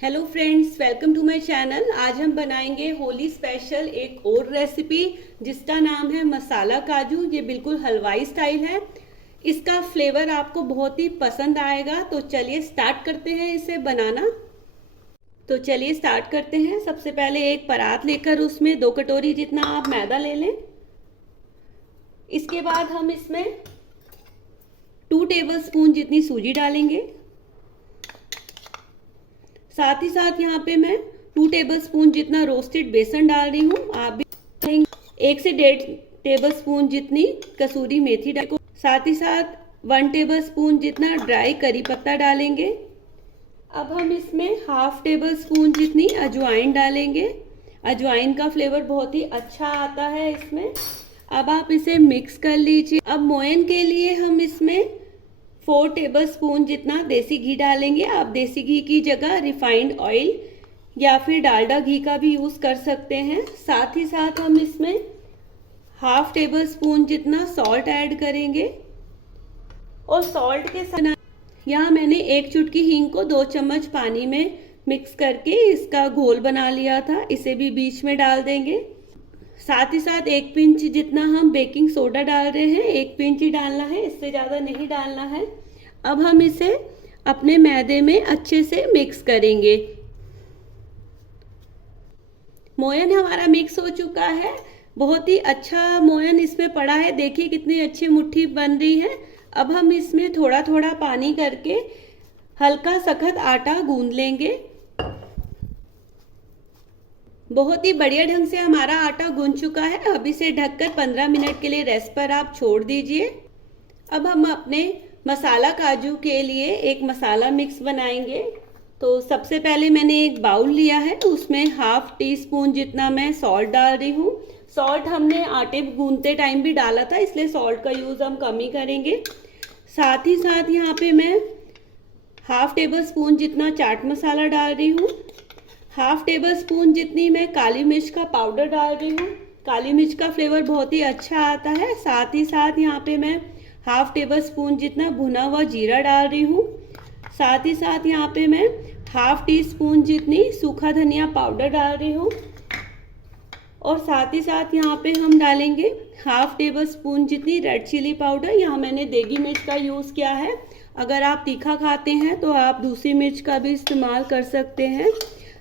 Hello friends, welcome to my channel. आज हम बनाएंगे होली स्पेशल एक और रेसिपी जिसका नाम है मसाला काजू। ये बिल्कुल हलवाई स्टाइल है। इसका फ्लेवर आपको बहुत ही पसंद आएगा। तो चलिए स्टार्ट करते हैं इसे बनाना। तो चलिए स्टार्ट करते हैं। सबसे पहले एक परात लेकर उसमें 2 कटोरी जितना आप मैदा ले लें। इसके बाद हम इसमें 2 टेबलस्पून जितनी सूजी डालेंगे। साथ ही साथ यहाँ पे मैं 2 टेबलस्पून जितना रोस्टेड बेसन डाल रही हूँ। आप भी 1 से 1.5 टेबलस्पून जितनी कसूरी मेथी डालेंगे। साथ ही साथ 1 टेबलस्पून जितना ड्राई करी पत्ता डालेंगे। अब हम इसमें 1/2 टेबलस्पून जितनी अजवाइन डालेंगे। अजवाइन का फ्लेवर बहुत ही अच्छा आता है इसमें। अब आप इसे मिक्स कर लीजिए। अब मोयन के लिए हम इसमें 4 टेबलस्पून जितना देसी घी डालेंगे। आप देसी घी की जगह रिफाइंड ऑयल या फिर डालडा घी का भी यूज़ कर सकते हैं। साथ ही साथ हम इसमें 1/2 टेबलस्पून जितना सॉल्ट ऐड करेंगे। और सॉल्ट के साथ यहाँ मैंने 1 चुटकी हींग को 2 चम्मच पानी में मिक्स करके इसका घोल बना लिया था, इसे भी बीच में डाल देंगे। साथ ही साथ 1 पिंच जितना हम बेकिंग सोडा डाल रहे हैं। 1 पिंच ही डालना है, इससे ज़्यादा नहीं डालना है। अब हम इसे अपने मैदे में अच्छे से मिक्स करेंगे। मोयन हमारा मिक्स हो चुका है। बहुत ही अच्छा मोयन इसमें पड़ा है। देखिए कितनी अच्छी मुट्ठी बन रही है। अब हम इसमें थोड़ा थोड़ा पानी करके हल्का सख्त आटा गूंद लेंगे। बहुत ही बढ़िया ढंग से हमारा आटा गूंद चुका है। अब इसे ढककर 15 मिनट के लिए रेस्ट पर आप छोड़ दीजिए। अब हम अपने मसाला काजू के लिए एक मसाला मिक्स बनाएंगे। तो सबसे पहले मैंने एक बाउल लिया है, उसमें 1/2 टीस्पून जितना मैं सॉल्ट डाल रही हूँ। सॉल्ट हमने आटे गूंदते टाइम भी डाला था, इसलिए सॉल्ट का यूज़ हम कम ही करेंगे। साथ ही साथ यहाँ पे मैं 1/2 टेबलस्पून जितना चाट मसाला डाल रही हूँ। 1/2 टेबलस्पून जितनी मैं काली मिर्च का पाउडर डाल रही हूँ। काली मिर्च का फ्लेवर बहुत ही अच्छा आता है। साथ ही साथ यहाँ पे मैं 1/2 टेबलस्पून जितना भुना हुआ जीरा डाल रही हूँ। साथ ही साथ यहाँ पे मैं 1/2 टीस्पून जितनी सूखा धनिया पाउडर डाल रही हूँ। और साथ ही साथ यहाँ पे हम डालेंगे 1/2 टेबलस्पून जितनी रेड चिली पाउडर। यहाँ मैंने देगी मिर्च का यूज़ किया है। अगर आप तीखा खाते हैं तो आप दूसरी मिर्च का भी इस्तेमाल कर सकते हैं।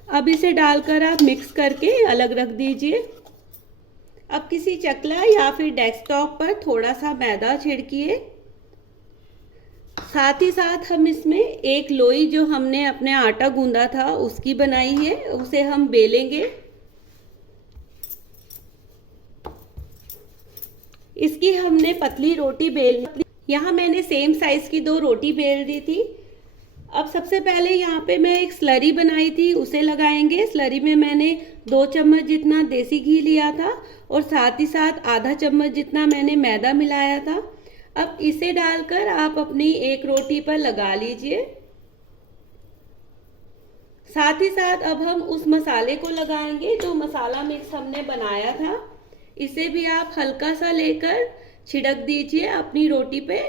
अब इसे डालकर आप मिक्स करके अलग रख दीजिए। अब किसी चकला या फिर डेस्कटॉप पर थोड़ा सा मैदा छिड़किए। साथ ही साथ हम इसमें एक लोई जो हमने अपने आटा गूंदा था उसकी बनाई है, उसे हम बेलेंगे। इसकी हमने पतली रोटी बेल, यहाँ मैंने सेम साइज की 2 रोटी बेल दी थी। अब सबसे पहले यहाँ पे मैं एक स्लरी बनाई थी, उसे लगाएंगे। स्लरी में मैंने 2 चम्मच जितना देसी घी लिया था और साथ ही साथ आधा चम्मच जितना मैंने मैदा मिलाया था। अब इसे डालकर आप अपनी एक रोटी पर लगा लीजिए। साथ ही साथ अब हम उस मसाले को लगाएंगे जो मसाला मिक्स हमने बनाया था। इसे भी आप हल्का सा लेकर छिड़क दीजिए अपनी रोटी पे।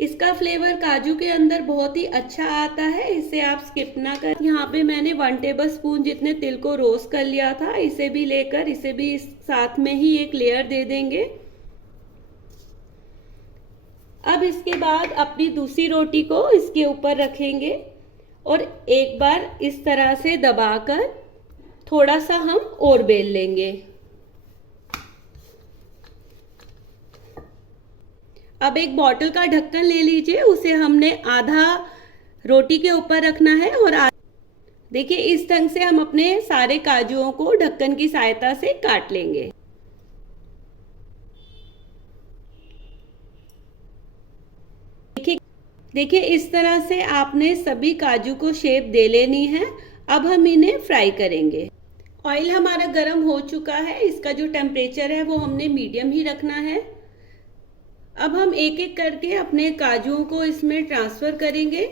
इसका फ्लेवर काजू के अंदर बहुत ही अच्छा आता है, इसे आप स्किप ना कर। यहाँ पे मैंने 1 टेबलस्पून जितने तिल को रोस्ट कर लिया था, इसे भी लेकर इसे भी इस साथ में ही एक लेयर दे देंगे। अब इसके बाद अपनी दूसरी रोटी को इसके ऊपर रखेंगे और एक बार इस तरह से दबाकर थोड़ा सा हम और बेल लेंगे। अब एक बॉटल का ढक्कन ले लीजिए, उसे हमने आधा रोटी के ऊपर रखना है और देखिए इस ढंग से हम अपने सारे काजुओं को ढक्कन की सहायता से काट लेंगे। देखिए इस तरह से आपने सभी काजू को शेप दे लेनी है। अब हम इन्हें फ्राई करेंगे। ऑयल हमारा गर्म हो चुका है। इसका जो टेम्परेचर है वो हमने मीडियम ही रखना है। अब हम एक एक करके अपने काजुओं को इसमें ट्रांसफर करेंगे।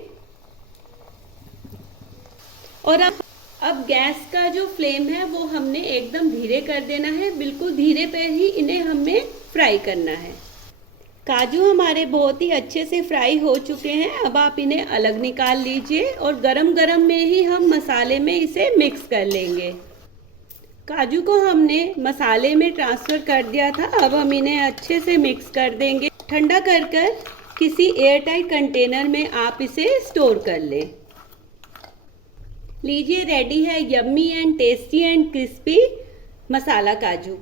और अब गैस का जो फ्लेम है वो हमने एकदम धीरे कर देना है। बिल्कुल धीरे पे ही इन्हें हमें फ्राई करना है। काजू हमारे बहुत ही अच्छे से फ्राई हो चुके हैं। अब आप इन्हें अलग निकाल लीजिए और गरम गरम में ही हम मसाले में इसे मिक्स कर लेंगे। काजू को हमने मसाले में ट्रांसफ़र कर दिया था। अब हम इन्हें अच्छे से मिक्स कर देंगे। ठंडा कर कर किसी एयर टाइट कंटेनर में आप इसे स्टोर कर लें। लीजिए, रेडी है yummy and tasty and crispy masala काजू।